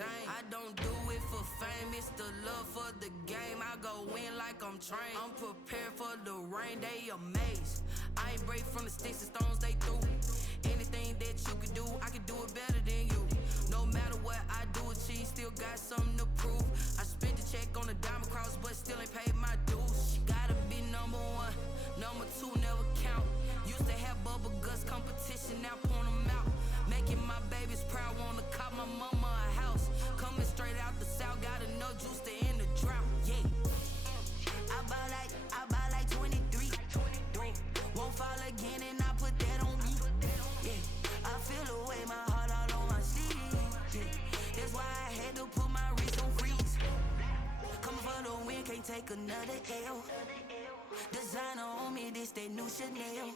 same. I don't do it for fame, it's the love for the game. I go in like I'm trained. I'm prepared for the rain, they amazed. I ain't break from the sticks and stones they threw. Anything that you can do, I can do it better than you. No matter what I do, achieve, still got something to prove. I spent the check on the diamond cross, but still ain't paid my dues. Gotta be number one, number two never count. Used to have bubble guts competition, now point them out. Making my babies proud, wanna cop my mama a house. Coming straight out the south, got enough juice to end the drought. Yeah, I buy like 23. Won't fall again, and I put that on me. Yeah, I feel the way, my heart all on my sleeve. Yeah, that's why I had to put my wrist on freeze. Coming for the win, can't take another L. Designer on me, this that new Chanel.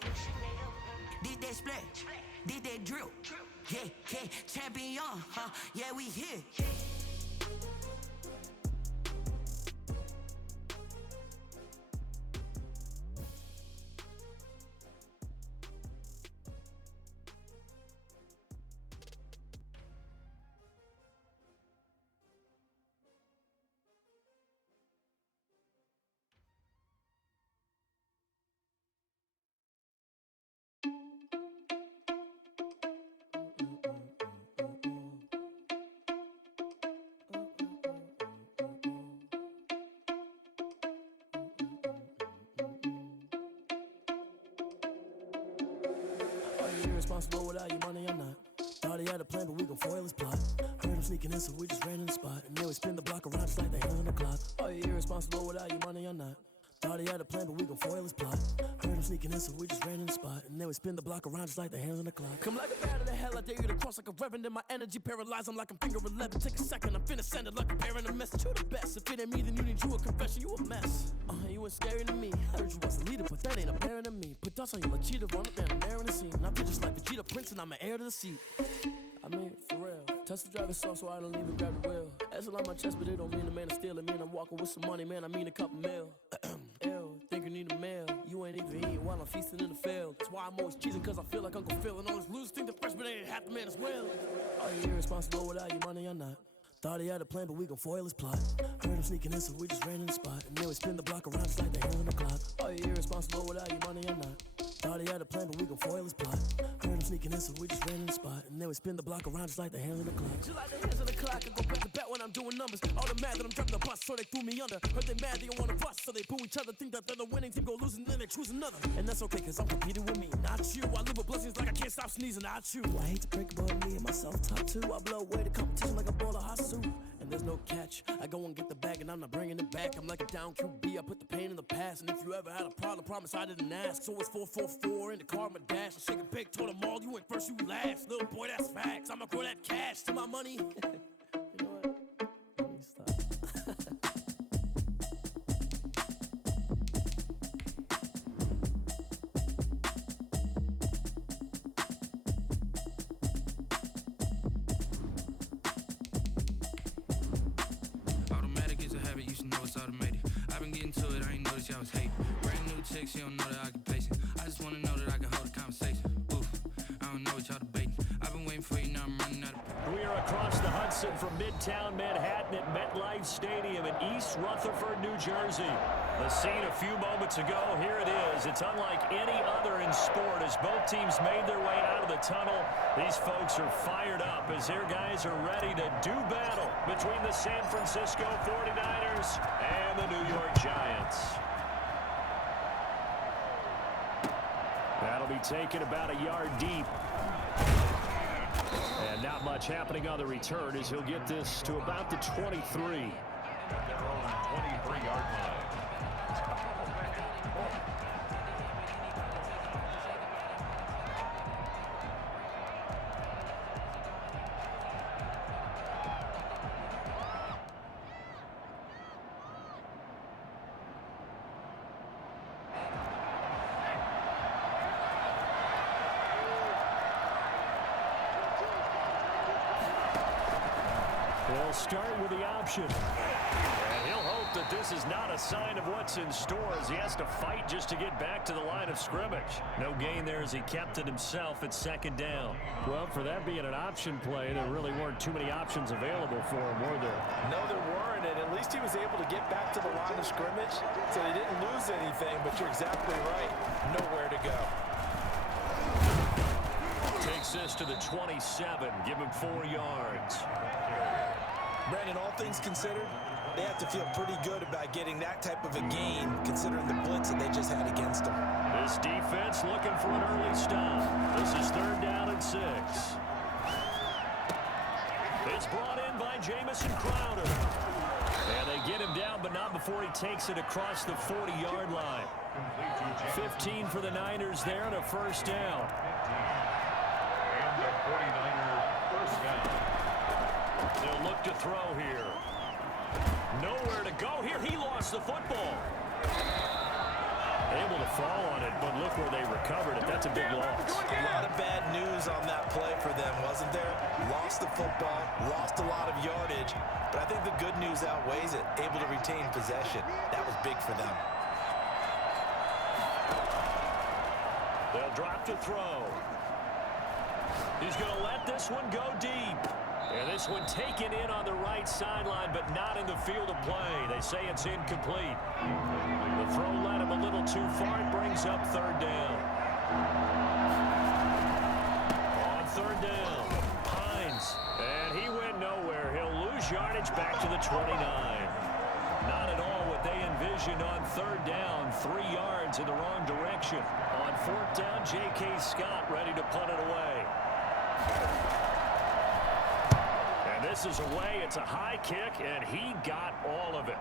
This that splash, this that drill. Yeah, champion, huh? Yeah, we here. Irresponsible without your money or not. Thought he had a plan, but we gon' foil his plot. Heard him sneaking in, so we just ran in the spot. And then we spin the block around just like the hands on the clock. Are you irresponsible without your money or not? Thought he had a plan, but we gon' foil his plot. Heard him sneaking in, so we just ran in the spot. And then we spin the block around just like the hands on the clock. Come like a bat of the hell, I dare you to cross like a reverend. And my energy paralyzed, I'm like I'm finger 11. Take a second, I'm finna send it like a parent a message. You the best, if it ain't me, then you need you a confession. You a mess, you ain't scary to me. Heard you was a leader, but that ain't apparent to me. Put dust on you like cheetah, run up there and air in the scene. And I'm just like Vegeta Prince, and I'm an heir to the seat. I mean, for real. Touch the driver's soft so I don't even grab the wheel. That's on my chest, but it don't mean the man is stealing. Mean I'm walking with some money, man, I mean a couple mil. Ew, think you need a meal. You ain't even eating while I'm feasting in the field. That's why I'm always cheesing, cause I feel like Uncle Phil. And all those losers think the freshman ain't half the man as well. Are you irresponsible without your money or not? Thought he had a plan, but we gon' foil his plot. Heard him sneaking in, so we just ran in the spot. And then we spin the block around just like the hands on the clock. Are you irresponsible without your money or not? Thought he had a plan, but we gon' foil his plot. Heard him sneaking in, so we just ran in the spot. And then we spin the block around just like the hands on the clock. Just like the hands on the clock, I go back to back when I'm doing numbers. All the mad that I'm dropping the bus, so they threw me under. Heard they mad, they don't wanna bust, so they boo each other. Think that they're the winning team, go losing, then they choose another. And that's okay, cause I'm competing with me, not you. I live with blessings like I can't stop sneezing, not you. I hate to break about me and myself top two. I blow away the competition like a ball of hot soup. And there's no catch, I go and get the bag and I'm not bringing it back. I'm like a down QB, I put the pain in the past. And if you ever had a problem, promise I didn't ask. So it's 4-4-4 in the car, my dash. I shake a big, told them all, you went first, you last. Little boy, that's facts, I'ma grow that cash to my money. You know what? Let me stop. Automated. I've been getting to it, I ain't noticed y'all was hating. Brand new chick, she don't know the occupation. I just wanna know that I can hold a conversation. Oof, I don't know what y'all debating. I've been waiting for you, now I'm running out of. We are across the Hudson from Midtown Manhattan at MetLife Stadium in East Rutherford, New Jersey. The scene a few moments ago, here it is. It's unlike any other in sport as both teams made their way out of the tunnel. These folks are fired up as their guys are ready to do battle between the San Francisco 49ers and the New York Giants. That'll be taken about a yard deep. And not much happening on the return as he'll get this to about the 23. Their own 23-yard line. They'll start with the option. And he'll hope that this is not a sign of what's in store as he has to fight just to get back to the line of scrimmage. No gain there as he kept it himself at second down. Well, for that being an option play, there really weren't too many options available for him, were there? No, there weren't, and at least he was able to get back to the line of scrimmage, so he didn't lose anything, but you're exactly right. Nowhere to go. Takes this to the 27. Give him 4 yards. Brandon, all things considered, they have to feel pretty good about getting that type of a gain, considering the blitz that they just had against them. This defense looking for an early stop. This is 3rd down and 6. It's brought in by Jamison Crowder. And they get him down, but not before he takes it across the 40-yard line. 15 for the Niners there and a 1st down. And the 49er 1st down. They'll look to throw here. Nowhere to go here. He lost the football. Able to fall on it, but look where they recovered it. That's a big loss. A lot of bad news on that play for them, wasn't there? Lost the football, lost a lot of yardage, but I think the good news outweighs it. Able to retain possession. That was big for them. They'll drop to throw. He's going to let this one go deep. And this one taken in on the right sideline, but not in the field of play. They say it's incomplete. The throw led him a little too far. It brings up 3rd down. On 3rd down, Hines. And he went nowhere. He'll lose yardage back to the 29. Not at all what they envisioned on 3rd down. 3 yards in the wrong direction. On 4th down, J.K. Scott ready to punt it away. This is away. It's a high kick, and he got all of it.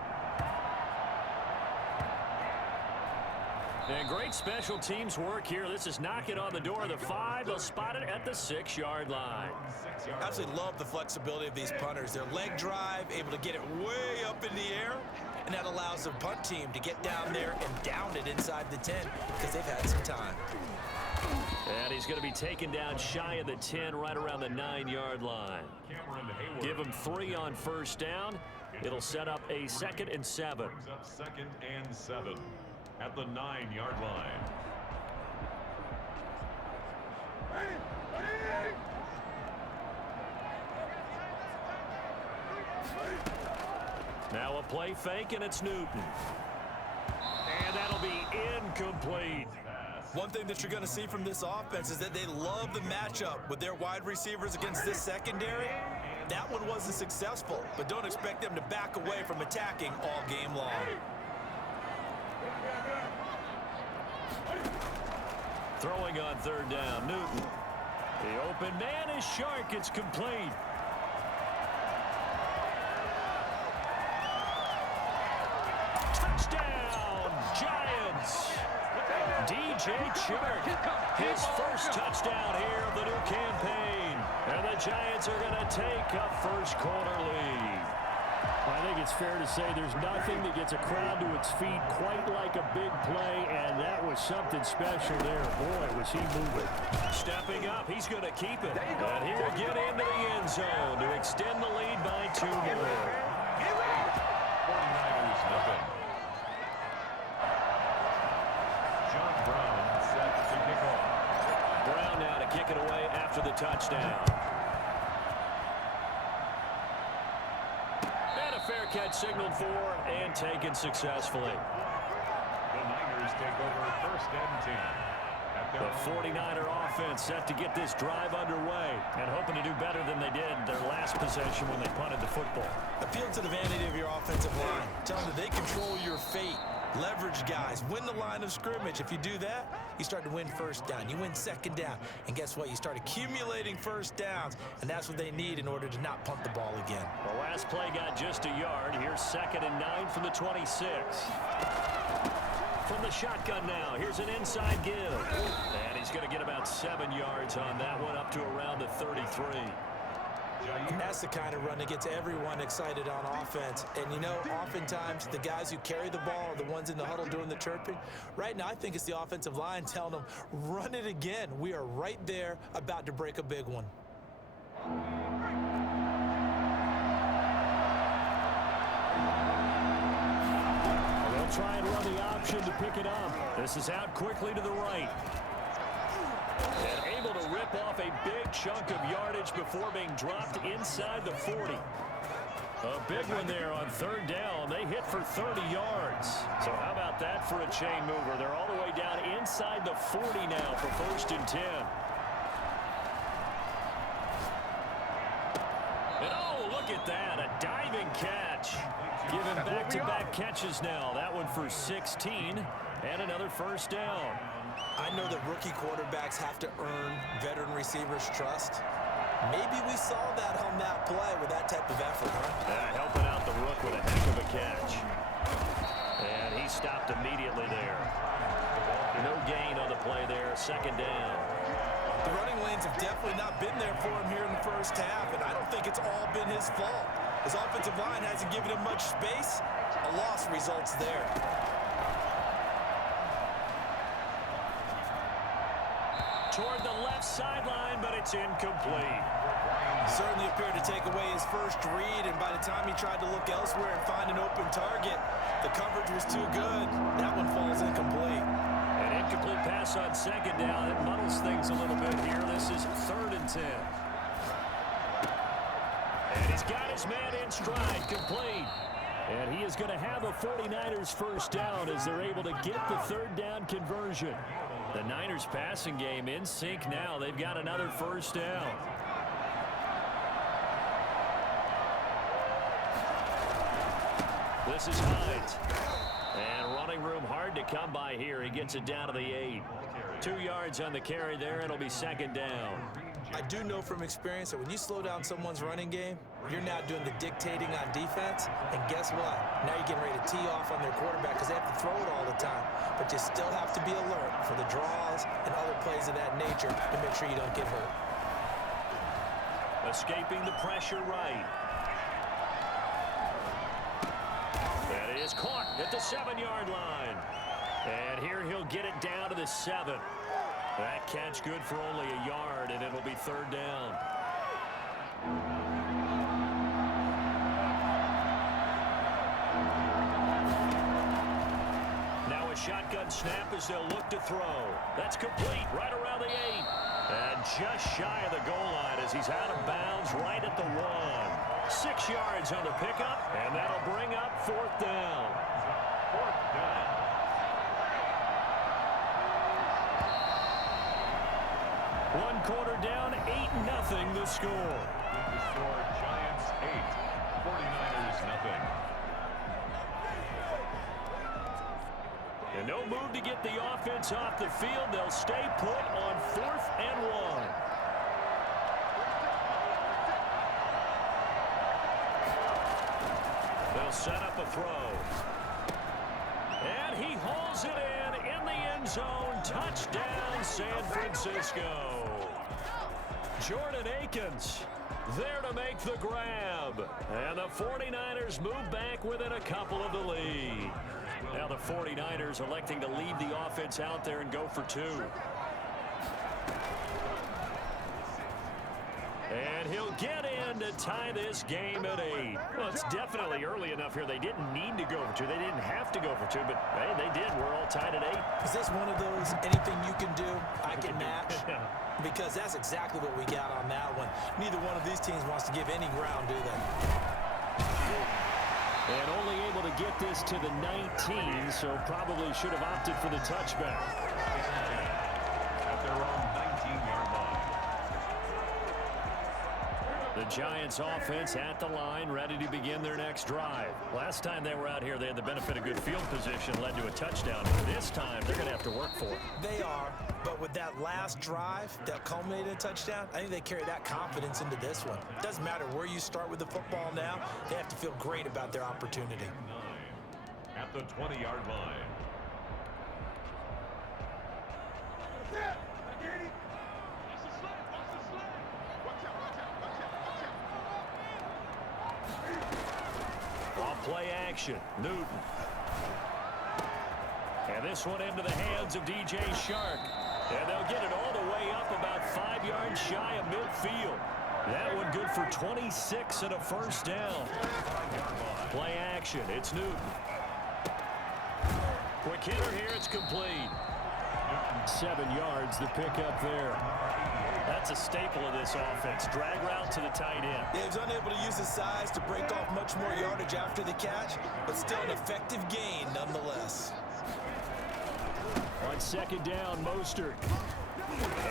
And great special teams work here. This is knocking on the door of the 5. They'll spot it at the 6-yard line. I absolutely love the flexibility of these punters. Their leg drive, able to get it way up in the air, and that allows the punt team to get down there and down it inside the 10 because they've had some time. And he's going to be taken down shy of the 10, right around the 9-yard line. Give him 3 on 1st down. It'll set up a 2nd and 7. Brings up 2nd and 7 at the 9-yard line. Now a play fake, and it's Newton. And that'll be incomplete. One thing that you're going to see from this offense is that they love the matchup with their wide receivers against this secondary. That one wasn't successful, but don't expect them to back away from attacking all game long. Throwing on 3rd down, Newton. The open man is Shark. It's complete. Touchdown, Giants. DJ Chark, his 1st touchdown here of the new campaign. And the Giants are going to take a 1st quarter lead. I think it's fair to say there's nothing that gets a crowd to its feet quite like a big play, and that was something special there. Boy, was he moving. Stepping up, he's going to keep it. And he'll get into the end zone to extend the lead by 2 more. 49ers nothing. John Brown set to kick off. Brown now to kick it away after the touchdown. And a fair catch signaled for and taken successfully. The Niners take over 1st and 10. The 49er offense set to get this drive underway and hoping to do better than they did their last possession when they punted the football. Appeal to the vanity of your offensive line. Tell them that they control your fate. Leverage guys. Win the line of scrimmage. If you do that, you start to win 1st down. You win 2nd down. And guess what? You start accumulating 1st downs. And that's what they need in order to not punt the ball again. The last play got just a yard. Here's 2nd and 9 from the 26. From the shotgun now, here's an inside give. And he's going to get about 7 yards on that one, up to around the 33. And that's the kind of run that gets everyone excited on offense. And, you know, oftentimes the guys who carry the ball are the ones in the huddle doing the chirping. Right now, I think it's the offensive line telling them, run it again. We are right there about to break a big one. try and run the option to pick it up. This is out quickly to the right. And able to rip off a big chunk of yardage before being dropped inside the 40. A big one there on third down. They hit for 30 yards. So how about that for a chain mover? They're all the way down inside the 40 now for 1st and 10. And oh, look at that. A diving catch. Giving back-to-back catches now. That one for 16 and another 1st down. I know that rookie quarterbacks have to earn veteran receivers' trust. Maybe we saw that on that play with that type of effort, huh? Yeah, helping out the rook with a heck of a catch. And he stopped immediately there. No gain on the play there. 2nd down. The running lanes have definitely not been there for him here in the first half, and I don't think it's all been his fault. His offensive line hasn't given him much space. A loss results there. Toward the left sideline, but it's incomplete. Certainly appeared to take away his first read, and by the time he tried to look elsewhere and find an open target, the coverage was too good. That one falls incomplete. An incomplete pass on 2nd down. It muddles things a little bit here. This is 3rd and 10. And he's got his man in stride, complete. And he is going to have a 49ers 1st down as they're able to get the 3rd down conversion. The Niners passing game in sync now. They've got another 1st down. This is Hines. And running room hard to come by here. He gets it down to the 8. 2 yards on the carry there. It'll be 2nd down. I do know from experience that when you slow down someone's running game, you're now doing the dictating on defense. And guess what? Now you're getting ready to tee off on their quarterback because they have to throw it all the time. But you still have to be alert for the draws and other plays of that nature to make sure you don't get hurt. Escaping the pressure right. That is caught at the 7-yard line. And here he'll get it down to the 7. That catch good for only a yard, and it'll be 3rd down. Now a shotgun snap as they'll look to throw. That's complete right around the 8. And just shy of the goal line as he's out of bounds right at the 1. 6 yards on the pickup, and that'll bring up 4th down. 4th down. One quarter down, 8-0 the score. The score, Giants 8, 49ers 0. And no move to get the offense off the field. They'll stay put on 4th and 1. They'll set up a throw. And he hauls it in the end zone. Touchdown, San Francisco. Jordan Akins there to make the grab. And the 49ers move back within a couple of the lead. Now the 49ers electing to leave the offense out there and go for 2. And he'll get in to tie this game at 8. Well, it's definitely early enough here. They didn't need to go for 2. They didn't have to go for 2, but hey, they did. We're all tied at 8. Is this one of those anything you can do, I can match? Because that's exactly what we got on that one. Neither one of these teams wants to give any ground, do they? And only able to get this to the 19, so probably should have opted for the touchback. At their own 19-yard line. The Giants offense at the line, ready to begin their next drive. Last time they were out here, they had the benefit of good field position, led to a touchdown. This time, they're going to have to work for it. They are, but with that last drive that culminated in a touchdown, I think they carry that confidence into this one. Doesn't matter where you start with the football now, they have to feel great about their opportunity. 9 at the 20-yard line. Play action. Newton. And this one into the hands of DJ Shark. And they'll get it all the way up about 5 yards shy of midfield. That one good for 26 and a 1st down. Play action. It's Newton. Quick hitter here. It's complete. 7 yards, the pickup there. That's a staple of this offense. Drag route to the tight end. Yeah, he was unable to use his size to break off much more yardage after the catch, but still an effective gain nonetheless. On second down, Mostert.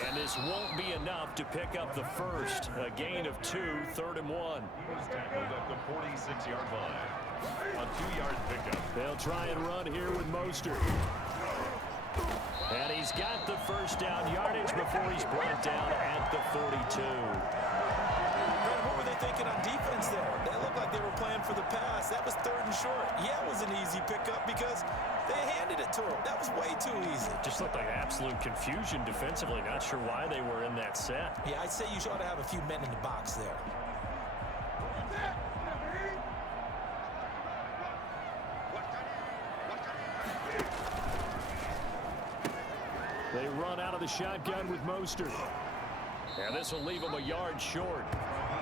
And this won't be enough to pick up the first. A gain of 2, 3rd and 1. Was tackled at the 46-yard line. A 2-yard pickup. They'll try and run here with Mostert. And he's got the first down yardage before he's brought down at the 42. What were they thinking on defense there? That looked like they were playing for the pass. That was 3rd and short. Yeah, it was an easy pickup because they handed it to him. That was way too easy. Just looked like absolute confusion defensively. Not sure why they were in that set. Yeah, I'd say you ought to have a few men in the box there. They run out of the shotgun with Mostert. And this will leave him a yard short.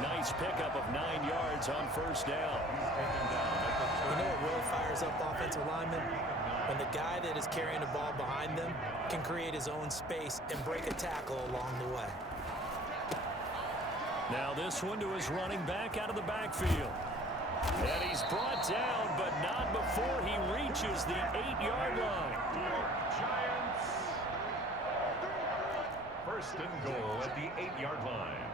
Nice pickup of 9 yards on first down. You know what really fires up offensive linemen? When the guy that is carrying the ball behind them can create his own space and break a tackle along the way. Now this one to his running back out of the backfield. And he's brought down, but not before he reaches the 8-yard line. Giants. First and goal at the 8-yard line.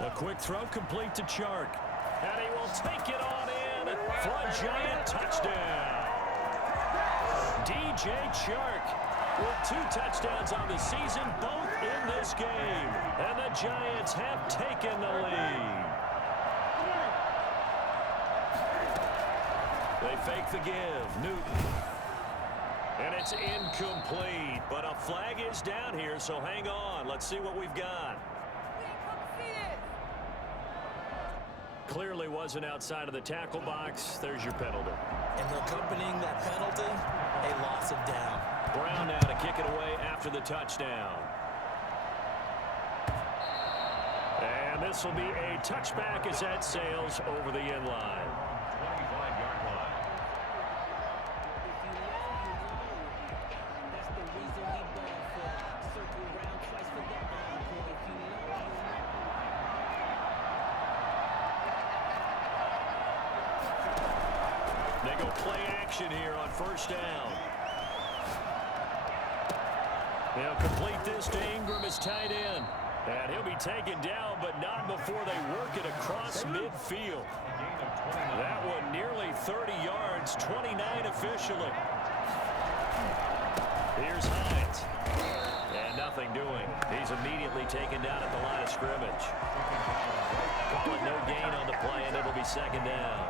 A quick throw complete to Chark. And he will take it on in for a Giant touchdown. DJ Chark with 2 touchdowns on the season, both in this game. And the Giants have taken the lead. They fake the give. Newton. And it's incomplete. But a flag is down here, so hang on. Let's see what we've got. Clearly wasn't outside of the tackle box. There's your penalty. And accompanying that penalty, a loss of down. Brown now to kick it away after the touchdown. And this will be a touchback as that sails over the end line. 25-yard line. They go play action here on first down. They'll complete this to Ingram as tight end. And he'll be taken down, but not before they work it across midfield. That one nearly 30 yards, 29 officially. Here's Hines. And nothing doing. He's immediately taken down at the line of scrimmage. Call it no gain on the play, and it'll be second down.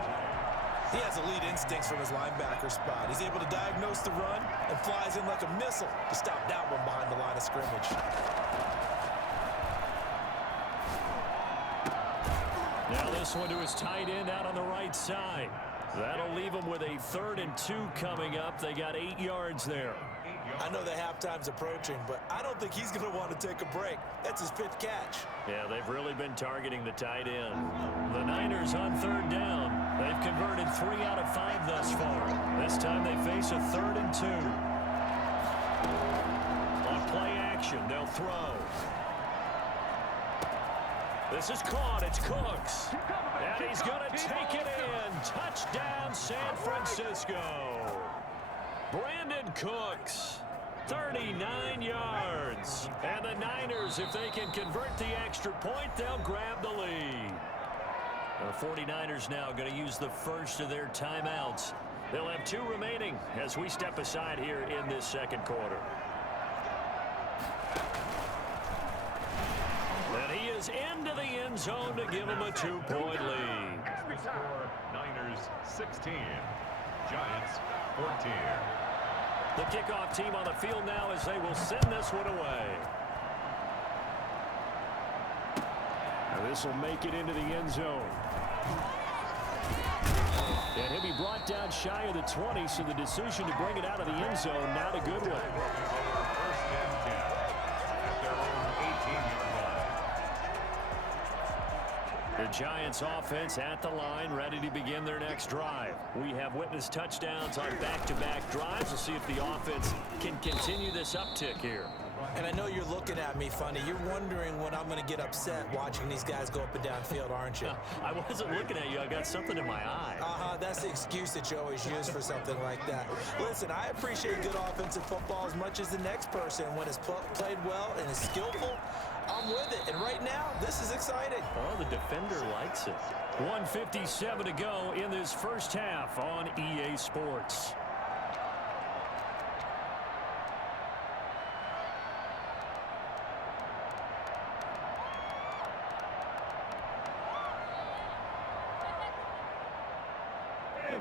He has elite instincts from his linebacker spot. He's able to diagnose the run and flies in like a missile to stop that one behind the line of scrimmage. Now this one to his tight end out on the right side. That'll leave him with a 3rd and 2 coming up. They got 8 yards there. I know the halftime's approaching, but I don't think he's going to want to take a break. That's his 5th catch. Yeah, they've really been targeting the tight end. The Niners on 3rd down. They've converted 3 out of 5 thus far. This time they face a 3rd and 2. On play action, they'll throw. This is caught. It's Cooks. And he's going to take it in. Touchdown, San Francisco. Brandon Cooks, 39 yards. And the Niners, if they can convert the extra point, they'll grab the lead. The 49ers now going to use the first of their timeouts. They'll have 2 remaining as we step aside here in this second quarter. And he is into the end zone to give him a 2-point lead. The score, Niners 16, Giants 14. The kickoff team on the field now as they will send this one away. Now this will make it into the end zone. And he'll be brought down shy of the 20, so the decision to bring it out of the end zone, not a good one. First and 10 at their own 18-yard line. The Giants offense at the line, ready to begin their next drive. We have witnessed touchdowns on back-to-back drives. We'll see if the offense can continue this uptick here. And I know you're looking at me funny. You're wondering when I'm going to get upset watching these guys go up and down field, aren't you? I wasn't looking at you. I got something in my eye. That's the excuse that you always use for something like that. Listen, I appreciate good offensive football as much as the next person. When it's played well and is skillful, I'm with it. And right now, this is exciting. Oh, the defender likes it. 1:57 to go in this first half on EA Sports.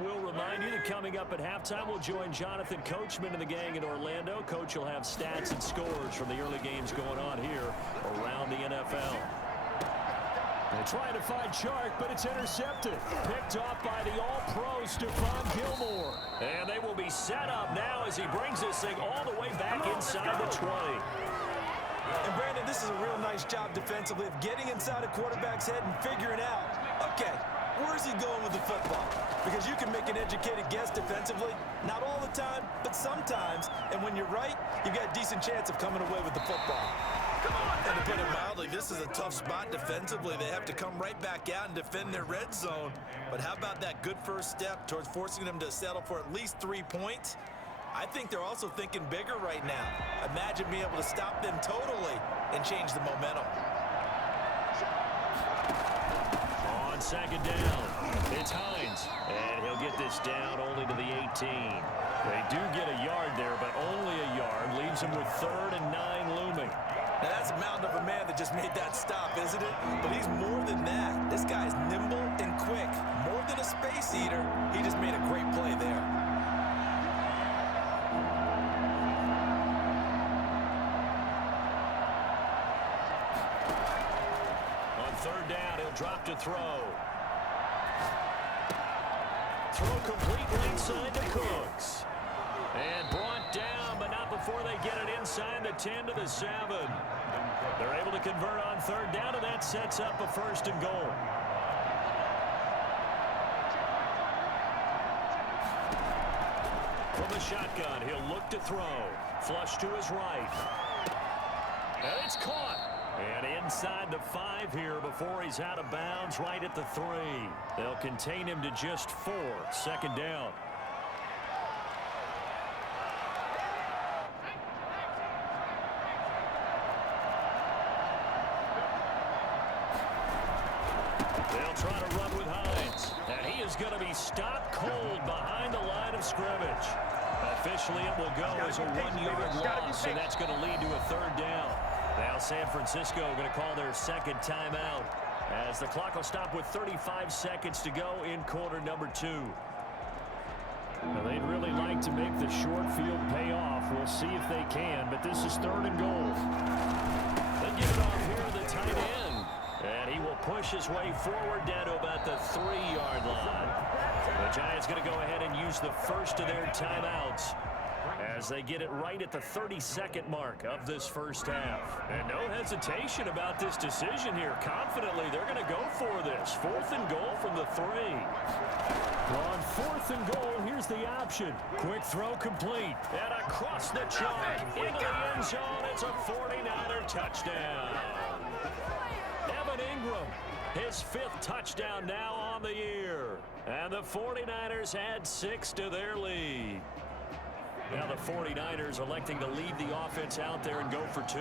We'll remind you that coming up at halftime, we'll join Jonathan Coachman and the gang in Orlando. Coach will have stats and scores from the early games going on here around the NFL. They're trying to find Chark, but it's intercepted. Picked off by the All-Pro Stephon Gilmore. And they will be set up now as he brings this thing all the way back inside the 20. And Brandon, this is a real nice job defensively of getting inside a quarterback's head and figuring out, okay, where's he going with the football? Because you can make an educated guess defensively, not all the time, but sometimes. And when you're right, you've got a decent chance of coming away with the football. Come on! And to put it mildly, this is a tough spot defensively. They have to come right back out and defend their red zone. But how about that good first step towards forcing them to settle for at least 3 points? I think they're also thinking bigger right now. Imagine being able to stop them totally and change the momentum. On second down, it's Hines, and he'll get this down only to the 18. They do get a yard there, but only a yard. Leaves him with 3rd and 9 looming. Now that's a mountain of a man that just made that stop, isn't it? But he's more than that. This guy's nimble and quick. More than a space eater, he just made a great play there. On 3rd down, he'll drop to throw. Throw complete right side to Cooks. And brought down, but not before they get it inside the 10 to the 7. They're able to convert on 3rd down, and that sets up a 1st and goal. From the shotgun, he'll look to throw. Flush to his right. And it's caught. And inside the 5 here before he's out of bounds right at the 3. They'll contain him to just 4. 2nd down. They'll try to run with Hines. And he is going to be stopped cold behind the line of scrimmage. Officially, it will go as a 1-yard loss, and that's going to lead to a 3rd down. Now San Francisco going to call their 2nd timeout as the clock will stop with 35 seconds to go in quarter number 2. Well, they'd really like to make the short field pay off. We'll see if they can, but this is 3rd and goal. They give it off here to the tight end. And he will push his way forward down to about the 3-yard line. The Giants going to go ahead and use the first of their timeouts as they get it right at the 32nd mark of this first half. And no hesitation about this decision here. Confidently, they're going to go for this. 4th and goal from the 3. On 4th and goal, here's the option. Quick throw complete. And across the chalk into the end zone. It's a 49er touchdown. Evan Ingram, his 5th touchdown now on the year. And the 49ers add 6 to their lead. Now the 49ers electing to leave the offense out there and go for 2.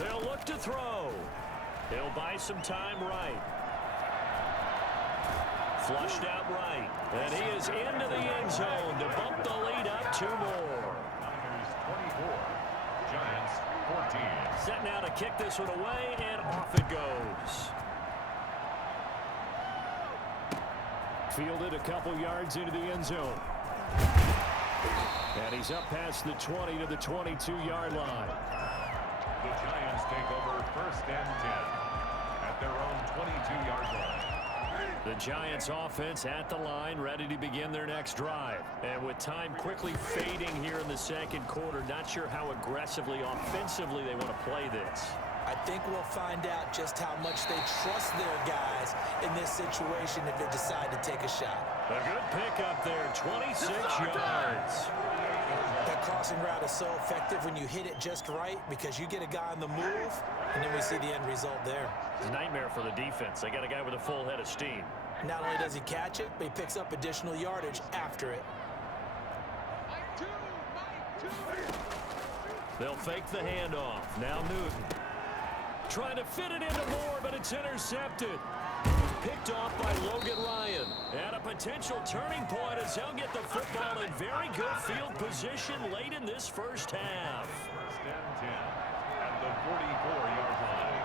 They'll look to throw. He'll buy some time right. Flushed out right. And he is into the end zone to bump the lead up 2 more. 24, Giants 14. Set now to kick this one away, and off it goes. Fielded a couple yards into the end zone. And he's up past the 20 to the 22-yard line. The Giants take over 1st and 10 at their own 22-yard The Giants offense at the line, ready to begin their next drive. And with time quickly fading here in the second quarter, not sure how aggressively, offensively they want to play this. I think we'll find out just how much they trust their guys in this situation if they decide to take a shot. A good pickup there, 26 yards. That crossing route is so effective when you hit it just right because you get a guy on the move, and then we see the end result there. It's a nightmare for the defense. They got a guy with a full head of steam. Not only does he catch it, but he picks up additional yardage after it. They'll fake the handoff. Now Newton. Trying to fit it into Moore, but it's intercepted. Picked off by Logan Ryan. And a potential turning point as they'll get the football in very good field position late in this first half. First and 10 at the 44-yard line.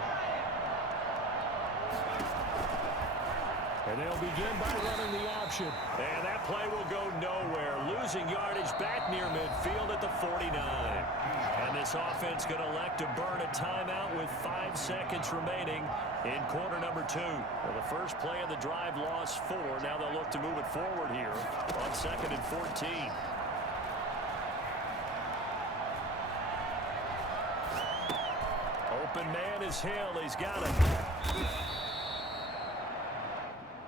And they'll begin by running the option. And that play will go nowhere. Losing yardage back near midfield at the 49. And this offense going to elect to burn a timeout with 5 seconds remaining in quarter number 2. Well, the first play of the drive lost 4. Now they'll look to move it forward here on 2nd and 14. Open man is Hill. He's got it.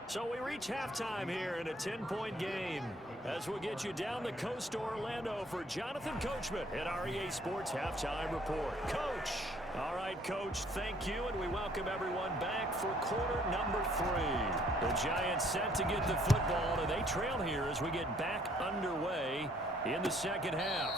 So we reach halftime here in a 10-point game as we'll get you down the coast to Orlando for Jonathan Coachman at our EA Sports Halftime Report. Coach. All right, Coach, thank you, and we welcome everyone back for quarter number 3. The Giants set to get the football, and they trail here as we get back underway in the second half.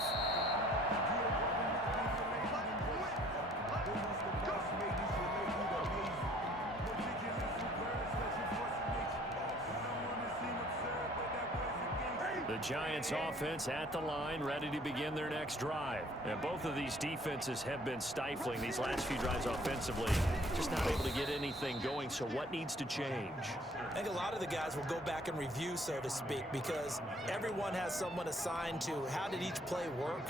The Giants offense at the line, ready to begin their next drive. And both of these defenses have been stifling these last few drives offensively. Just not able to get anything going, so what needs to change? I think a lot of the guys will go back and review, so to speak, because everyone has someone assigned to how did each play work.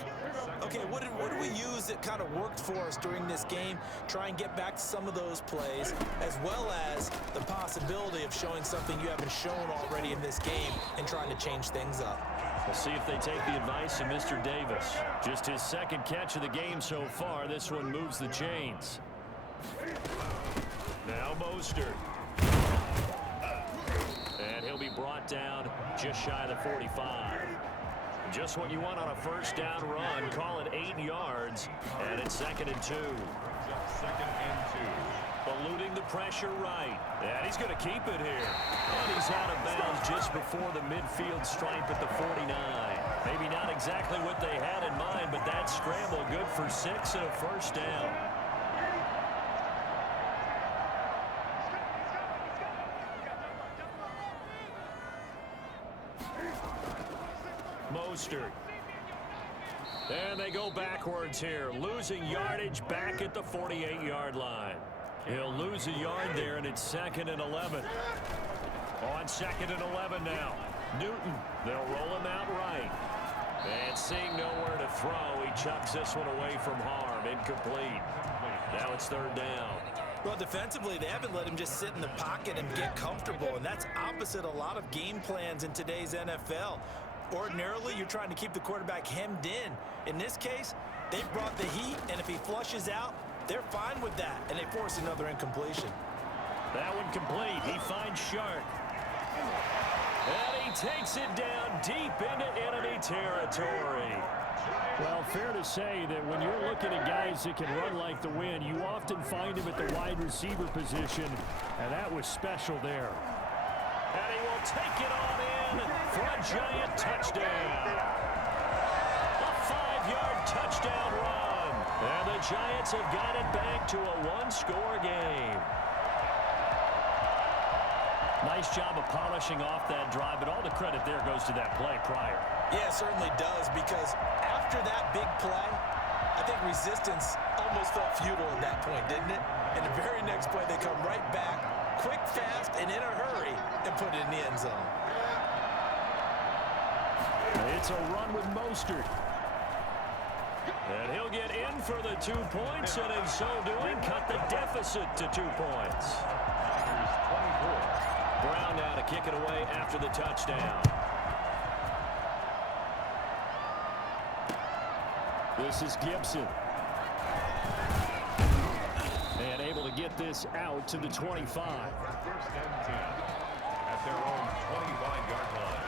Okay, what did we use that kind of worked for us during this game? Try and get back to some of those plays, as well as the possibility of showing something you haven't shown already in this game and trying to change things up. We'll see if they take the advice of Mr. Davis. Just his second catch of the game so far. This one moves the chains. Now Mostert. And he'll be brought down just shy of the 45. Just what you want on a first down run. Call it 8 yards. And it's 2nd and 2. Just 2nd and 2. Eluding the pressure right. And he's going to keep it here. And he's out of bounds just before the midfield stripe at the 49. Maybe not exactly what they had in mind, but that scramble good for 6 and a first down. Mostert. And they go backwards here, losing yardage back at the 48-yard line. He'll lose a yard there, and it's 2nd and 11. On 2nd and 11 now. Newton, they'll roll him out right. And seeing nowhere to throw, he chucks this one away from harm. Incomplete. Now it's 3rd down. Well, defensively, they haven't let him just sit in the pocket and get comfortable, and that's opposite a lot of game plans in today's NFL. Ordinarily, you're trying to keep the quarterback hemmed in. In this case, they brought the heat, and if he flushes out, they're fine with that, and they force another incompletion. That one complete. He finds Shark. And he takes it down deep into enemy territory. Well, fair to say that when you're looking at guys that can run like the wind, you often find him at the wide receiver position, and that was special there. And he will take it on in for a Giant touchdown. A 5-yard touchdown run. And the Giants have got it back to a 1-score game. Nice job of polishing off that drive, but all the credit there goes to that play prior. Yeah, it certainly does, because after that big play, I think resistance almost felt futile at that point, didn't it? And the very next play, they come right back, quick, fast, and in a hurry, and put it in the end zone. It's a run with Mostert. And he'll get in for the 2 points, and in so doing, cut the deficit to 2 points. Packers 24, Brown now to kick it away after the touchdown. This is Gibson. And able to get this out to the 25. First and 10 at their own 25-yard line.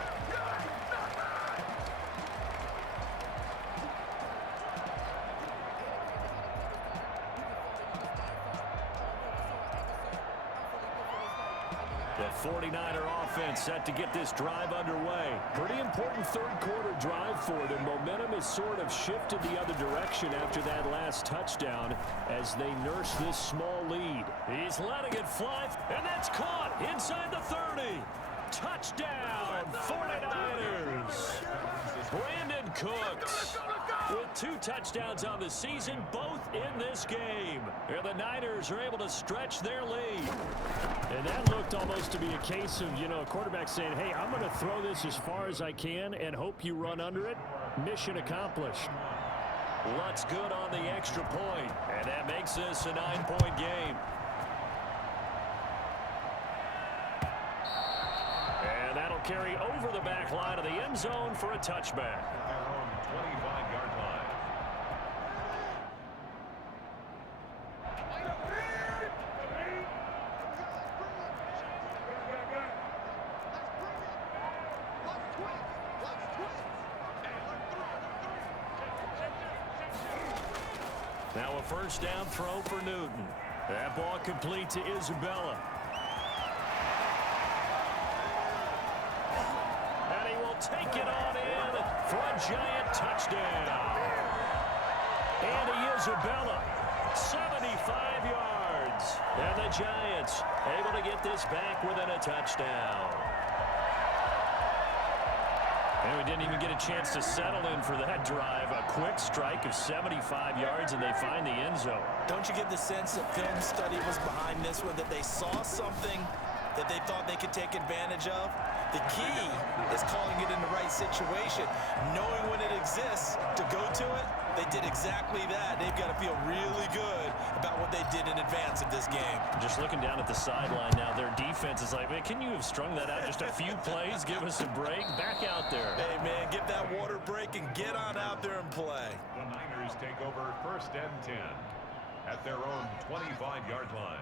The 49er offense set to get this drive underway. Pretty important third-quarter drive for them. Momentum has sort of shifted the other direction after that last touchdown as they nurse this small lead. He's letting it fly, and that's caught inside the 30. Touchdown, 49ers. Brandon Cooks with 2 touchdowns on the season, both in this game. And the Niners are able to stretch their lead. And that looked almost to be a case of, a quarterback saying, hey, I'm going to throw this as far as I can and hope you run under it. Mission accomplished. Lutz good on the extra point, and that makes this a 9-point game. And that'll carry over the back line of the end zone for a touchback. Their own 25-yard line. Now a first down throw for Newton. That ball complete to Isabella. And he will take it on in for a giant touchdown. Andy Isabella, 75 yards. And the Giants able to get this back within a touchdown. And we didn't even get a chance to settle in for that drive. A quick strike of 75 yards, and they find the end zone. Don't you get the sense that film study was behind this one, that they saw something that they thought they could take advantage of? The key is calling it in the right situation, knowing when it exists to go to it. They did exactly that. They've got to feel really good about what they did in advance of this game. Just looking down at the sideline now, their defense is like, man, can you have strung that out just a few plays? Give us a break. Back out there. Hey, man, get that water break and get on out there and play. The Niners take over first and 10 at their own 25-yard line.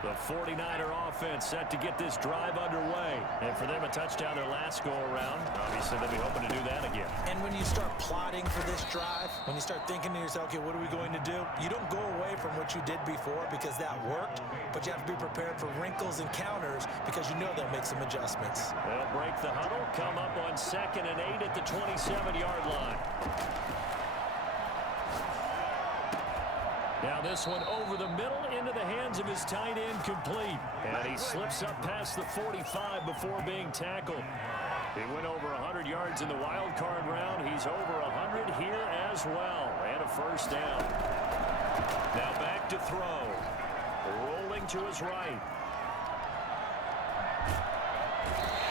The 49er offense set to get this drive underway. And for them, a touchdown their last go-around. Obviously, they'll be hoping to do that again. And when you start plotting for this drive, when you start thinking to yourself, okay, what are we going to do? You don't go away from what you did before because that worked, but you have to be prepared for wrinkles and counters because you know they'll make some adjustments. They'll break the huddle, come up on 2nd and 8 at the 27-yard line. Now this one over the middle into the hands of his tight end, complete. And he slips up past the 45 before being tackled. He went over 100 yards in the wild card round. He's over 100 here as well. And a first down. Now back to throw. Rolling to his right.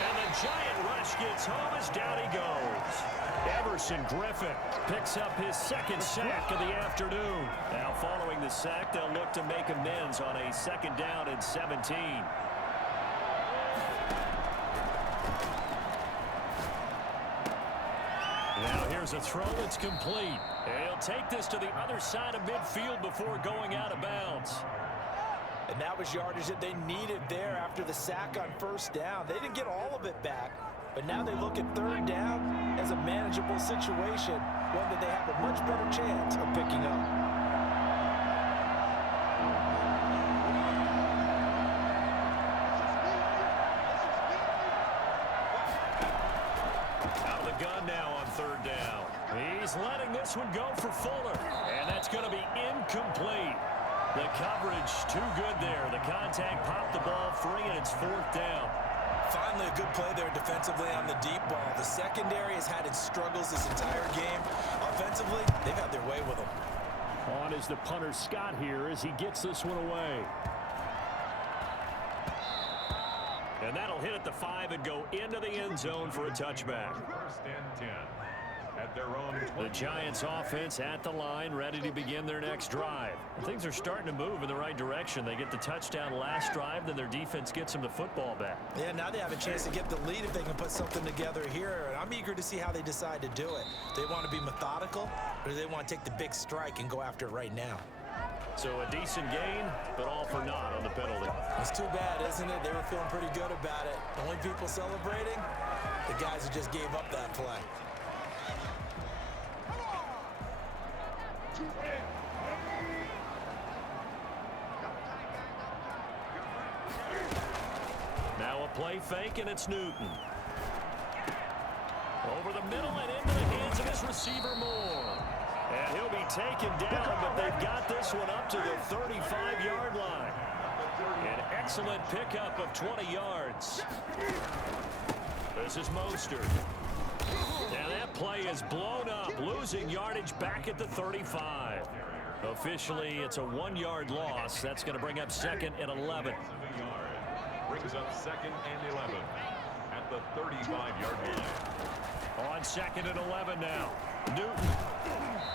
And the giant rush gets home as down he goes. Everson Griffin picks up his 2nd sack of the afternoon. Now following the sack, they'll look to make amends on a 2nd down and 17. Now here's a throw that's complete. And he'll take this to the other side of midfield before going out of bounds. And that was yardage that they needed there after the sack on first down. They didn't get all of it back, but now they look at 3rd down as a manageable situation, one that they have a much better chance of picking up. Out of the gun now on 3rd down. He's letting this one go for Fuller, and that's going to be incomplete. The coverage too good there. The contact popped the ball free, and it's 4th down. Finally, a good play there defensively on the deep ball. The secondary has had its struggles this entire game. Offensively, they've had their way with them. On is the punter Scott here as he gets this one away. And that'll hit at the 5 and go into the end zone for a touchback. First and 10 At their own 20. The Giants offense at the line, ready to begin their next drive. Things are starting to move in the right direction. They get the touchdown last drive, then their defense gets them the football back. Yeah, now they have a chance to get the lead if they can put something together here. I'm eager to see how they decide to do it. Do they want to be methodical, or do they want to take the big strike and go after it right now? So a decent gain, but all for naught on the penalty. It's too bad, isn't it? They were feeling pretty good about it. The only people celebrating, the guys who just gave up that play. Now a play fake, and it's Newton. Over the middle and into the hands of his receiver Moore. And he'll be taken down, but they've got this one up to the 35-yard line. An excellent pickup of 20 yards. This is Mostert. Now that play is blown up, losing yardage back at the 35. Officially, it's a 1-yard loss. That's going to bring up 2nd and 11. Brings up 2nd and 11 at the 35-yard line. On 2nd and 11 now. Newton.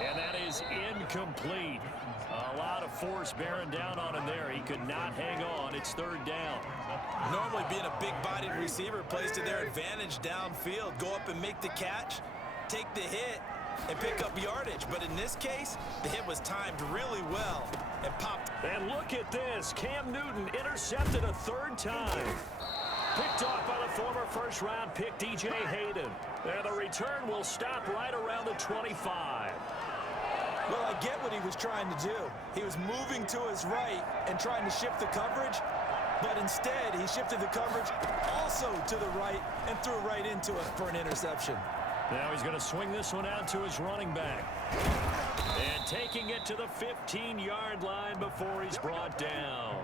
And that is incomplete. A lot of force bearing down on him there. He could not hang on. It's 3rd down. Normally being a big-bodied receiver plays to their advantage downfield. Go up and make the catch, take the hit, and pick up yardage. But in this case, the hit was timed really well and popped. And look at this. Cam Newton intercepted a 3rd time. Picked off by the former first-round pick, DJ Hayden. And the return will stop right around the 25. Well, I get what he was trying to do. He was moving to his right and trying to shift the coverage, but instead he shifted the coverage also to the right and threw right into it for an interception. Now he's going to swing this one out to his running back. And taking it to the 15-yard line before he's brought down.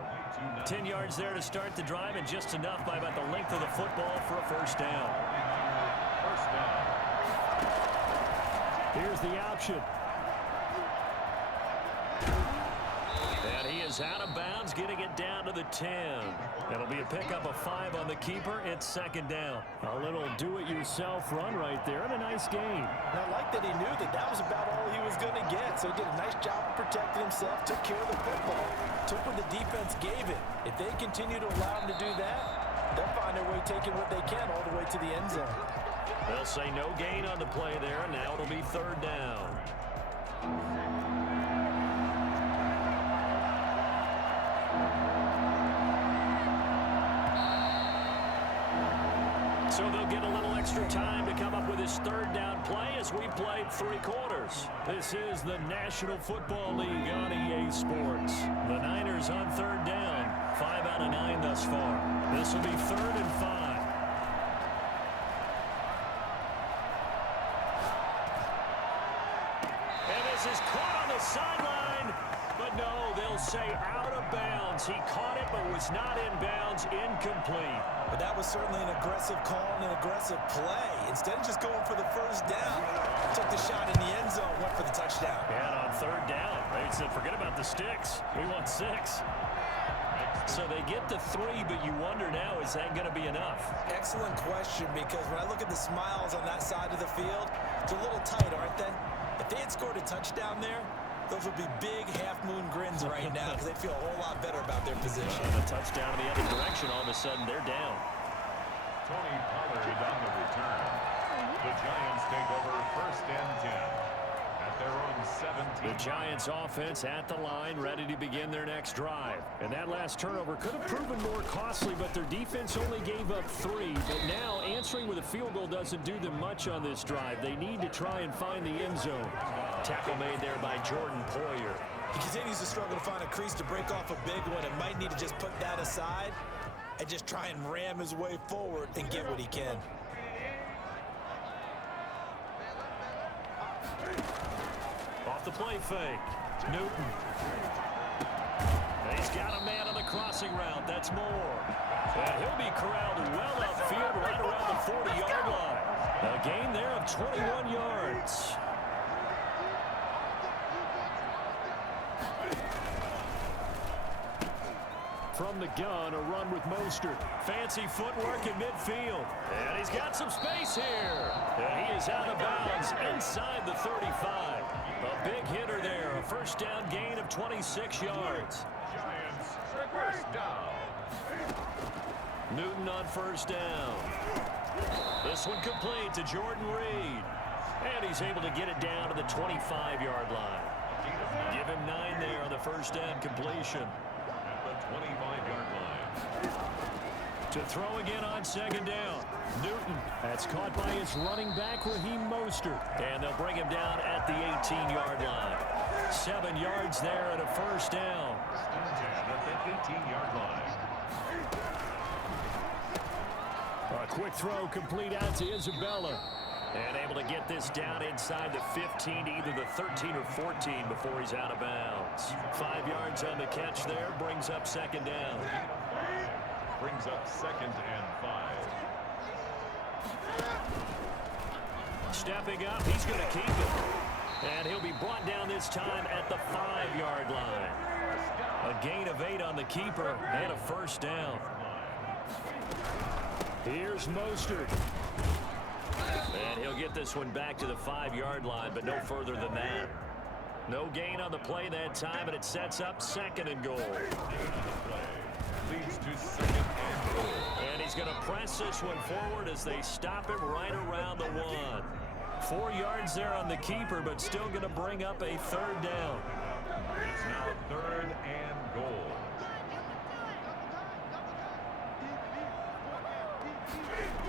10 yards there to start the drive, and just enough by about the length of the football for a 1st down. First down. Here's the option. And he is out of bounds, getting it down to the 10. It'll be a pickup of 5 on the keeper. It's 2nd down. A little do-it-yourself run right there, and a nice gain. And I like that he knew that that was about all he was going to get, so he did a nice job of protecting himself, took care of the football, took what the defense gave him. If they continue to allow him to do that, they'll find their way taking what they can all the way to the end zone. They'll say no gain on the play there. Now it'll be 3rd down. So they'll get a little extra time to come up with his 3rd down play as we played 3 quarters. This is the National Football League on EA Sports. The Niners on 3rd down. 5 out of 9 thus far. This will be 3rd and 5. And this is caught on the sideline. But no, they'll say out of bounds. He caught it but was not in bounds. Incomplete. But that was certainly an aggressive call and an aggressive play. Instead of just going for the 1st down, took the shot in the end zone, went for the touchdown. And on 3rd down, they said, forget about the sticks. We want 6. So they get the 3, but you wonder now, is that going to be enough? Excellent question, because when I look at the smiles on that side of the field, it's a little tight, aren't they? If they had scored a touchdown there, those would be big half-moon grins right now because they feel a whole lot better about their position. A touchdown in the other direction, all of a sudden they're down. Tony Pollard on the return. The Giants take over 1st and 10 at their own 17. The Giants offense at the line, ready to begin their next drive. And that last turnover could have proven more costly, but their defense only gave up 3. But now answering with a field goal doesn't do them much on this drive. They need to try and find the end zone. Tackle made there by Jordan Poyer. He continues to struggle to find a crease to break off a big one and might need to just put that aside and just try and ram his way forward and get what he can. Off the play fake. Newton. He's got a man on the crossing route. That's Moore. And he'll be corralled well upfield right around the 40-yard line. A gain there of 21 yards. from the gun, a run with Mostert. Fancy footwork in midfield. And he's got some space here. And he is out of bounds inside the 35. A big hitter there. A first down gain of 26 yards. Giants, first down. Newton on first down. This one complete to Jordan Reed. And he's able to get it down to the 25-yard line. Give him 9 there on the first down completion. At the 25-yard line. To throw again on second down. Newton. That's caught by his running back, Raheem Mostert. And they'll bring him down at the 18-yard line. 7 yards there at a first down. At the 18-yard line. A quick throw complete out to Isabella. And able to get this down inside the 15, either the 13 or 14 before he's out of bounds. 5 yards on the catch there, brings up second down. Brings up 2nd and 5. Stepping up, he's going to keep it. And he'll be brought down this time at the 5-yard line. A gain of 8 on the keeper and a first down. Here's Mostert. And he'll get this one back to the 5-yard line, but no further than that. No gain on the play that time, and it sets up 2nd and goal. Leads to 2nd and goal. And he's going to press this one forward as they stop him right around the 1. 4 yards there on the keeper, but still going to bring up a third down. It's now 3rd and goal.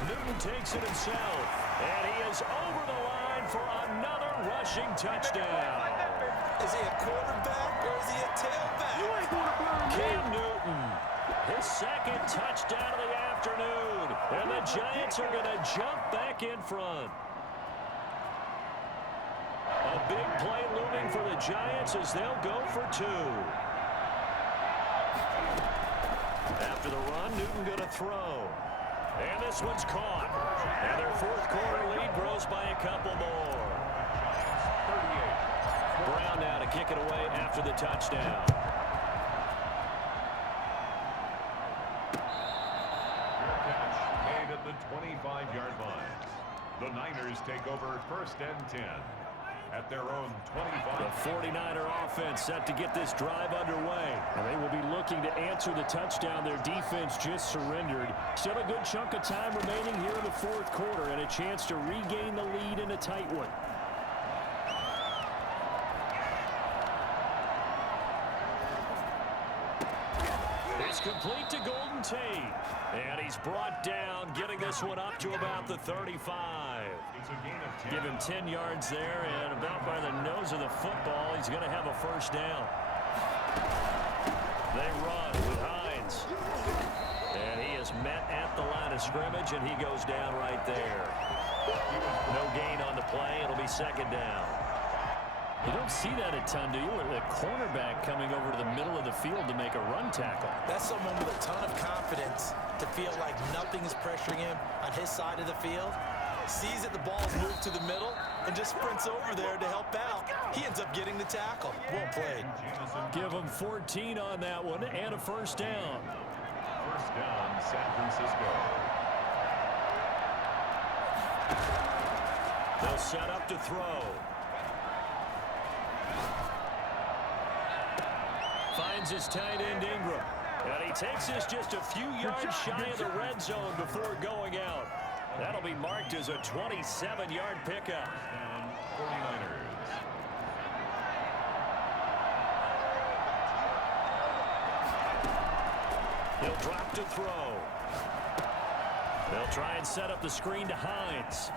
Newton takes it himself, and he is over the line for another rushing touchdown. Is he a quarterback or is he a tailback? Cam Newton, his 2nd touchdown of the afternoon, and the Giants are going to jump back in front. A big play looming for the Giants as they'll go for 2. After the run, Newton going to throw. And this one's caught. And their 4th quarter lead grows by a couple more. 38. Brown now to kick it away after the touchdown. Catch made at the 25-yard line. The Niners take over 1st and 10 at their own 25. The 49er offense set to get this drive underway. And they will be looking to answer the touchdown their defense just surrendered. Still a good chunk of time remaining here in the 4th quarter and a chance to regain the lead in a tight one. It's complete to Golden Tate. And he's brought down, getting this one up to about the 35. It's a gain of 10. Give him 10 yards there, and about by the nose of the football, he's going to have a first down. They run with Hines. And he is met at the line of scrimmage, and he goes down right there. No gain on the play. It'll be second down. You don't see that a ton, do you? The cornerback coming over to the middle of the field to make a run tackle. That's someone with a ton of confidence to feel like nothing is pressuring him on his side of the field. Sees that the ball's moved to the middle and just sprints over there to help out. He ends up getting the tackle. Well played. Give him 14 on that one and a first down. First down, San Francisco. They'll set up to throw. Finds his tight end Ingram. And he takes this just a few yards shy of the red zone before going out. That'll be marked as a 27-yard pickup. And 49ers. He'll drop to throw. They'll try and set up the screen to Hines.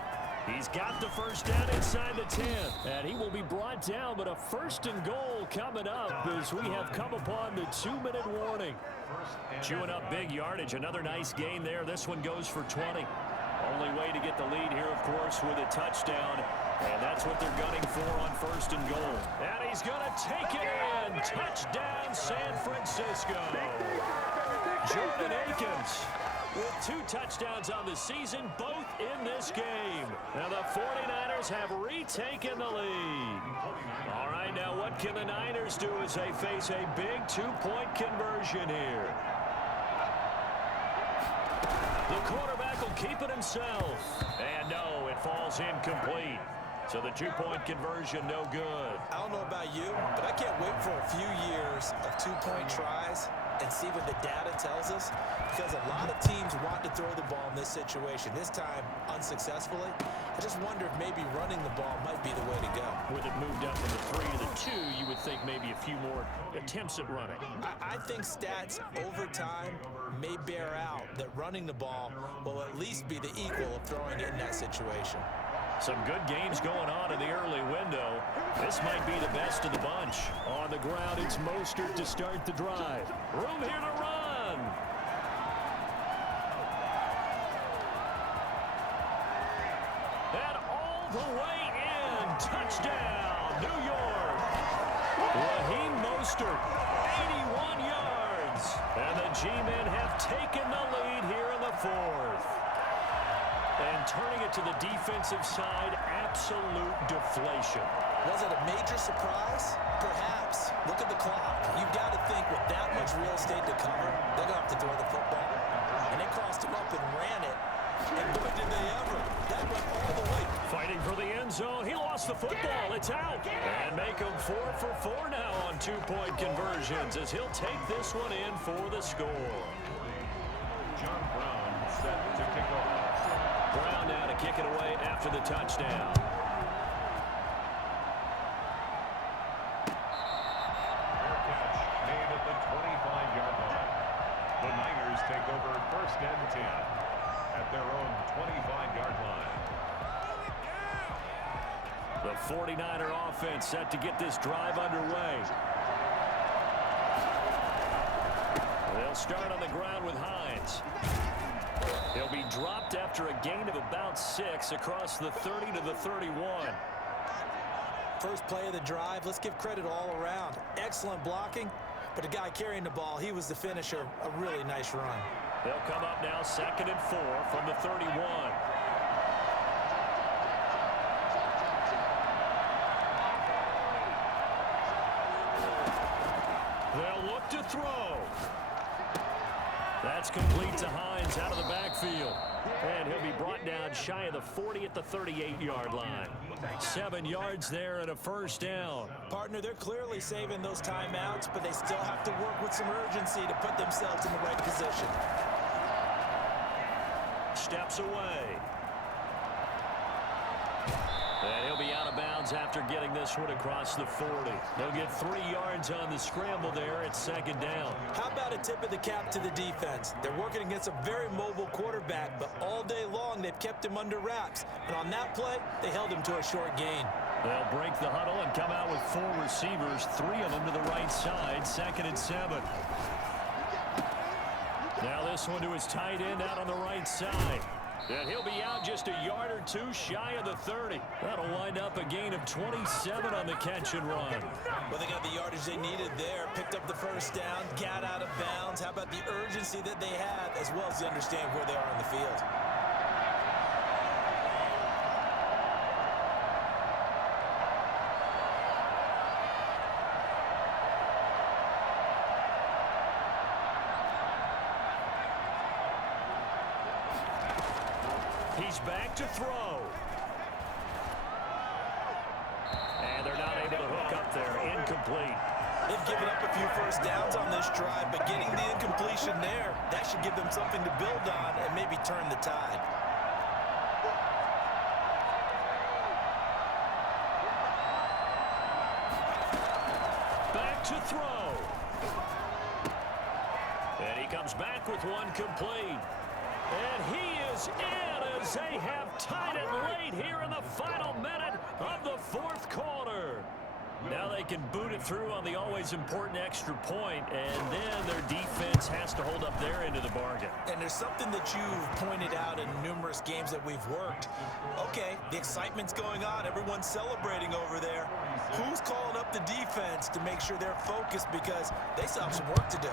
He's got the first down inside the 10. And he will be brought down, but a first and goal coming up as we have come upon the 2-minute warning. Chewing up big yardage. Another nice gain there. This one goes for 20. Only way to get the lead here, of course, with a touchdown. And that's what they're gunning for on first and goal. And he's going to take it in. Touchdown, San Francisco. Jordan Akins with 2 touchdowns on the season, both in this game. Now the 49ers have retaken the lead. All right, now what can the Niners do as they face a big 2-point conversion here? The quarterback will keep it himself. And no, it falls incomplete. So the two-point conversion, no good. I don't know about you, but I can't wait for a few years of two-point tries and see what the data tells us, because a lot of teams want to throw the ball in this situation, this time unsuccessfully. I just wonder if maybe running the ball might be the way to go. With it moved up from the 3 to the 2, you would think maybe a few more attempts at running. I think stats over time may bear out that running the ball will at least be the equal of throwing it in that situation. Some good games going on in the early window. This might be the best of the bunch. On the ground, it's Mostert to start the drive. Room here to run. And all the way in. Touchdown, New York. Raheem Mostert, 81 yards. And the G-men have taken the lead here in the fourth. And turning it to the defensive side, absolute deflation. Was it a major surprise? Perhaps. Look at the clock. You've got to think with that much real estate to cover, they're going to have to throw the football. And they crossed him up and ran it. And boy, did they ever. That went all the way. Fighting for the end zone. He lost the football. It's out. And make him 4 for 4 now on two-point conversions as he'll take this one in for the score. John Brown set to kick off. Brown now to kick it away after the touchdown. Fair catch made at the 25-yard line. The Niners take over first and 10 at their own 25-yard line. The 49er offense set to get this drive underway. They'll start on the ground with Hines. He'll be dropped after a gain of about 6 across the 30 to the 31. First play of the drive, let's give credit all around. Excellent blocking, but the guy carrying the ball, he was the finisher. A really nice run. They'll come up now 2nd and 4 from the 31. They'll look to throw. That's complete to Hines out of the backfield. And he'll be brought down shy of the 40 at the 38-yard line. 7 yards there and a first down. Partner, they're clearly saving those timeouts, but they still have to work with some urgency to put themselves in the right position. Steps away. And he'll be out of bounds after getting this one across the 40. They'll get 3 yards on the scramble there at 2nd down. How about a tip of the cap to the defense? They're working against a very mobile quarterback, but all day long they've kept him under wraps. And on that play, they held him to a short gain. They'll break the huddle and come out with 4 receivers, 3 of them to the right side, 2nd and 7. Now this one to his tight end out on the right side. And he'll be out just a yard or 2 shy of the 30. That'll wind up a gain of 27 on the catch and run. Well, they got the yardage they needed there, picked up the first down, got out of bounds. How about the urgency that they have, as well as they understand where they are on the field? He's back to throw. And they're not able to hook up there. Incomplete. They've given up a few first downs on this drive, but getting the incompletion there, that should give them something to build on and maybe turn the tide. Back to throw. And he comes back with one complete. And he is in as they have tied it late here in the final minute of the 4th quarter. Now they can boot it through on the always important extra point, and then their defense has to hold up their end of the bargain. And there's something that you've pointed out in numerous games that we've worked. Okay, the excitement's going on. Everyone's celebrating over there. Who's calling up the defense to make sure they're focused, because they still have some work to do?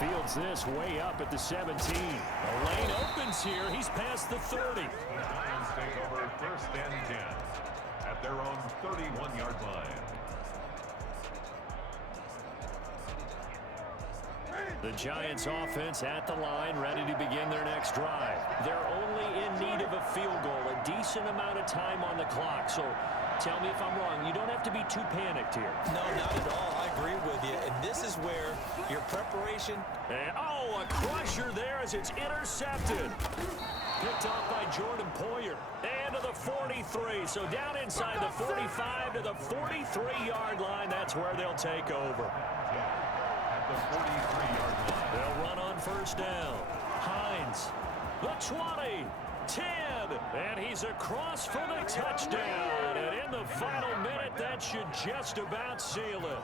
Fields this way up at the 17. The lane opens here. He's past the 30. Lions take over first and 10 at their own 31-yard line. The Giants offense at the line, ready to begin their next drive. They're only in need of a field goal, a decent amount of time on the clock. So tell me if I'm wrong. You don't have to be too panicked here. No, not at all. I agree with you. And this is where your preparation. And, a crusher there as it's intercepted. Picked off by Jordan Poyer. And to the 43. So down inside the 45 to the 43-yard line. That's where they'll take over. At the 43-yard line. They'll run on first down. Hines, the 20, 10, and he's across for the touchdown. And in the final minute, that should just about seal it.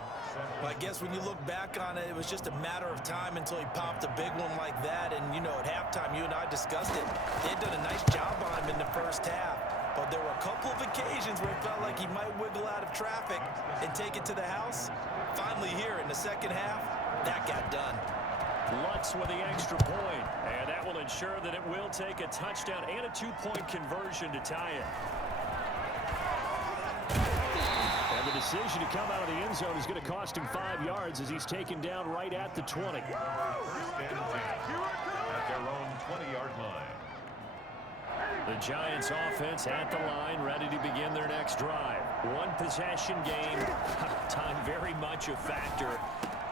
Well, I guess when you look back on it, it was just a matter of time until he popped a big one like that. And, you know, at halftime, you and I discussed it. They'd done a nice job on him in the first half. But there were a couple of occasions where it felt like he might wiggle out of traffic and take it to the house. Finally here in the second half, that got done. Lutz with the extra point, and that will ensure that it will take a touchdown and a two-point conversion to tie it. And the decision to come out of the end zone is going to cost him 5 yards as he's taken down right at the 20. First and 10 at their own 20-yard line. The Giants offense at the line, ready to begin their next drive. One possession game, time very much a factor.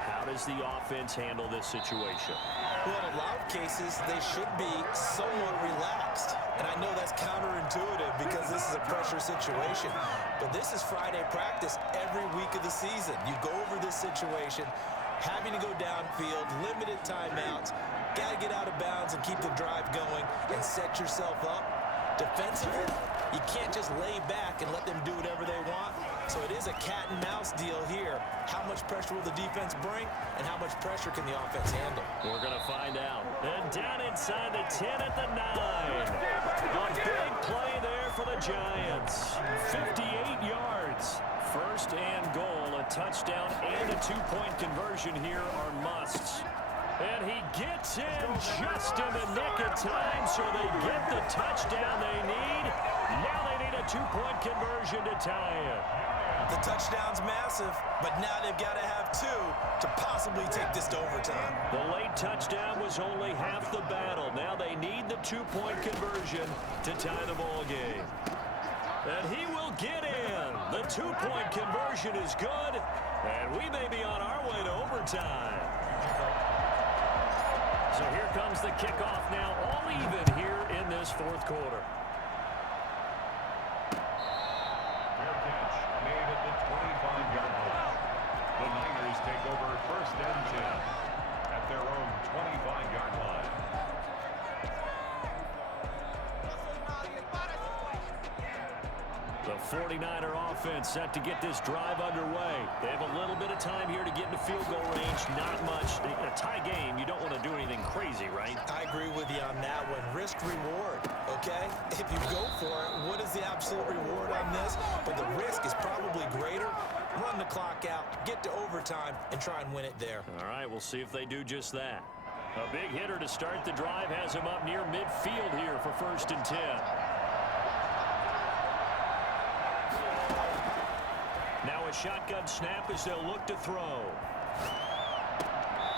How does the offense handle this situation? Well, in a lot of cases, they should be somewhat relaxed. And I know that's counterintuitive because this is a pressure situation. But this is Friday practice every week of the season. You go over this situation, having to go downfield, limited timeouts, got to get out of bounds and keep the drive going and set yourself up. Defensively, you can't just lay back and let them do whatever they want. So it is a cat and mouse deal here. How much pressure will the defense bring, and how much pressure can the offense handle? We're going to find out. And down inside the 10 at the 9. A big play there for the Giants. 58 yards. First and goal. A touchdown and a two-point conversion here are musts. And he gets in just in the nick of time, so they get the touchdown they need. Now they need a two-point conversion to tie it. The touchdown's massive, but now they've got to have two to possibly take this to overtime. The late touchdown was only half the battle. Now they need the two-point conversion to tie the ball game. And he will get in. The two-point conversion is good, and we may be on our way to overtime. So here comes the kickoff now, all even here in this fourth quarter. Fair catch made at the 25-yard line. The Niners take over first and 10 at their own 25-yard line. The 49er offense set to get this drive underway. They have a little bit of time here to get into field goal range. Not much. In a tie game, you don't want to do anything crazy, right? I agree with you on that one. Risk reward, okay? If you go for it, what is the absolute reward on this? But the risk is probably greater. Run the clock out, get to overtime, and try and win it there. All right, we'll see if they do just that. A big hitter to start the drive has him up near midfield here for first and 10. Now a shotgun snap as they'll look to throw.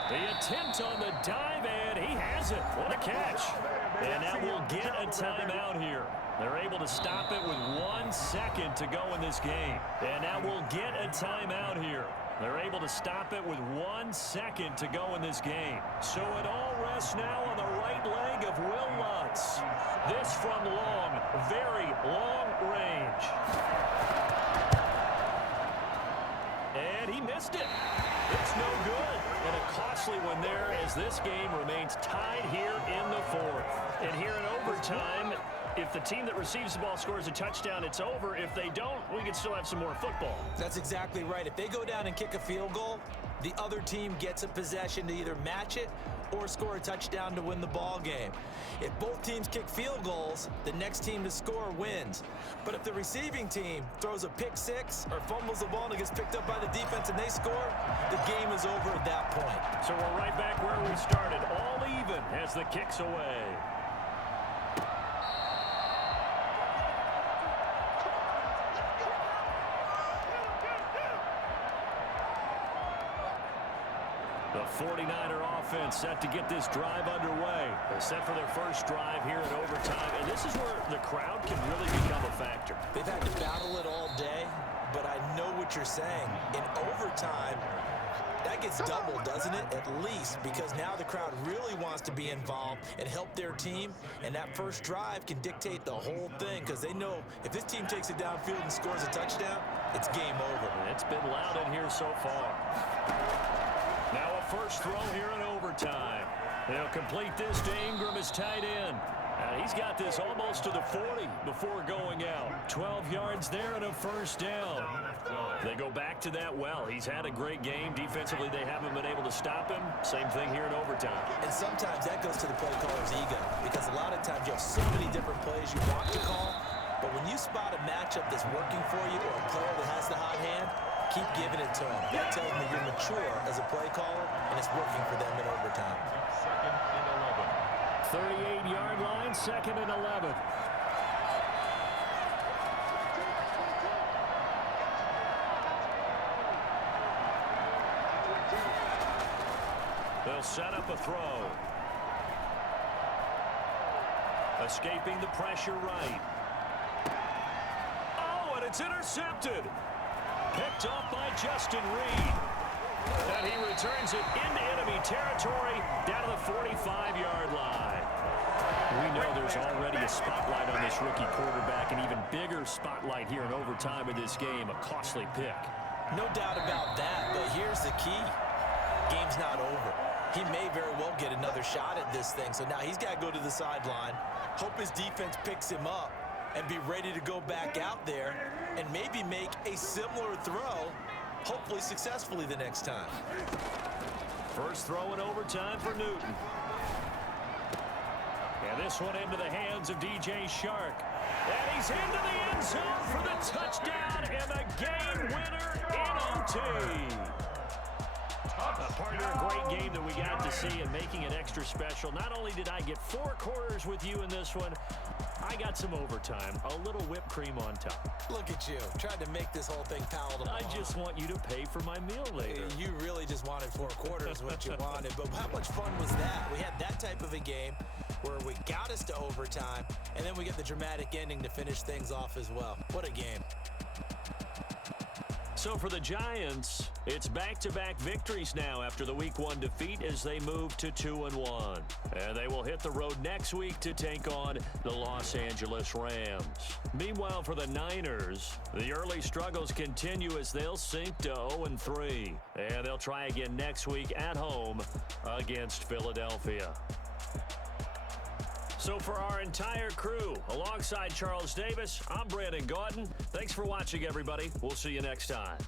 The attempt on the dive, and he has it. What a catch. And now we'll get a timeout here. They're able to stop it with 1 second to go in this game. And now we'll get a timeout here. They're able to stop it with 1 second to go in this game. So it all rests now on the right leg of Will Lutz. This from long, very long range. And he missed it. It's no good. And a costly one there as this game remains tied here in the fourth. And here in overtime, if the team that receives the ball scores a touchdown, it's over. If they don't, we can still have some more football. That's exactly right. If they go down and kick a field goal, the other team gets a possession to either match it or score a touchdown to win the ball game. If both teams kick field goals, the next team to score wins. But if the receiving team throws a pick six or fumbles the ball and it gets picked up by the defense and they score, the game is over at that point. So we're right back where we started, all even as the kick's away. The 49er offense set to get this drive underway. They're set for their first drive here in overtime, and this is where the crowd can really become a factor. They've had to battle it all day, but I know what you're saying. In overtime, that gets doubled, doesn't it? At least, because now the crowd really wants to be involved and help their team, and that first drive can dictate the whole thing because they know if this team takes it downfield and scores a touchdown, it's game over. It's been loud in here so far. Now a first throw here in overtime. They'll complete this to Ingram as tight end. And he's got this almost to the 40 before going out. 12 yards there and a first down. They go back to that well. He's had a great game. Defensively, they haven't been able to stop him. Same thing here in overtime. And sometimes that goes to the play caller's ego because a lot of times you have so many different plays you want to call. But when you spot a matchup that's working for you or a player that has the hot hand, keep giving it to him. That tells me you're mature as a play caller, and it's working for them in overtime. 38-yard line, 2nd and 11. They'll set up a throw. Escaping the pressure right. Oh, and it's intercepted. Picked off by Justin Reed. And he returns it into enemy territory down to the 45-yard line. We know there's already a spotlight on this rookie quarterback, an even bigger spotlight here in overtime of this game, a costly pick. No doubt about that, but here's the key. Game's not over. He may very well get another shot at this thing, so now he's got to go to the sideline, hope his defense picks him up, and be ready to go back out there and maybe make a similar throw, hopefully successfully the next time. First throw in overtime for Newton. And this one into the hands of DJ Shark. And he's into the end zone for the touchdown and the game winner in OT. Partner, a great game that we got to see and making it extra special. Not only did I get 4 quarters with you in this one, I got some overtime, a little whipped cream on top. Look at you, trying to make this whole thing palatable. I just want you to pay for my meal later. You really just wanted 4 quarters what you wanted, but how much fun was that? We had that type of a game where we got us to overtime, and then we get the dramatic ending to finish things off as well. What a game. So for the Giants, it's back-to-back victories now after the Week 1 defeat as they move to 2-1. And they will hit the road next week to take on the Los Angeles Rams. Meanwhile, for the Niners, the early struggles continue as they'll sink to 0-3. And they'll try again next week at home against Philadelphia. So for our entire crew, alongside Charles Davis, I'm Brandon Gaudin. Thanks for watching, everybody. We'll see you next time.